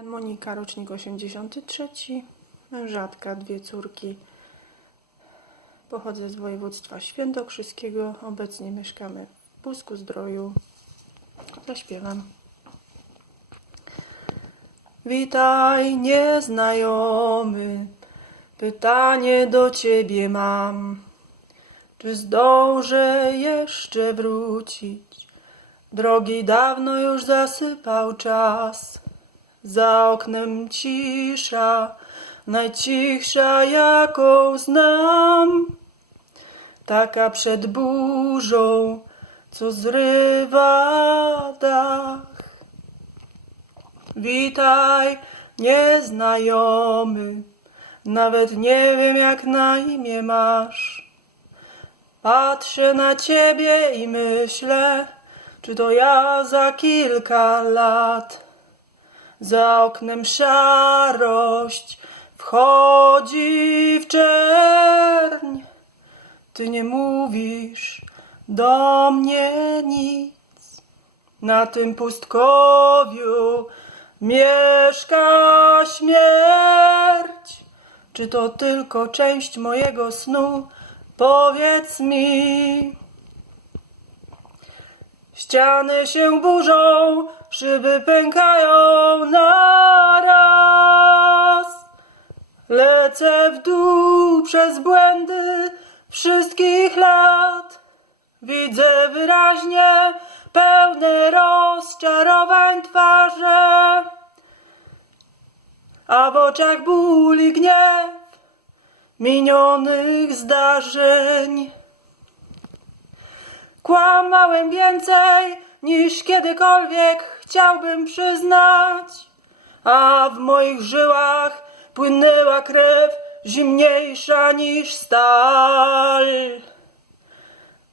Jan Monika, rocznik 83, mężatka, dwie córki. Pochodzę z województwa świętokrzyskiego. Obecnie mieszkamy w Pusku Zdroju. Zaśpiewam. Witaj, nieznajomy. Pytanie do ciebie mam. Czy zdążę jeszcze wrócić? Drogi dawno już zasypał czas. Za oknem cisza, najcichsza jaką znam. Taka przed burzą, co zrywa dach. Witaj, nieznajomy, nawet nie wiem jak na imię masz. Patrzę na ciebie i myślę, czy to ja za kilka lat. Za oknem szarość wchodzi w czerń. Ty nie mówisz do mnie nic. Na tym pustkowiu mieszka śmierć. Czy to tylko część mojego snu? Powiedz mi. Ściany się burzą, szyby pękają Lecę w dół przez błędy wszystkich lat. Widzę wyraźnie pełne rozczarowań twarze, a w oczach ból i gniew minionych zdarzeń. Kłamałem więcej niż kiedykolwiek chciałbym przyznać, a w moich żyłach płynęła krew zimniejsza niż stal.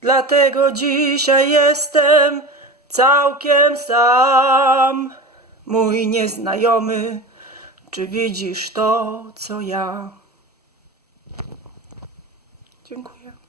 Dlatego dzisiaj jestem całkiem sam, mój nieznajomy. Czy widzisz to, co ja? Dziękuję.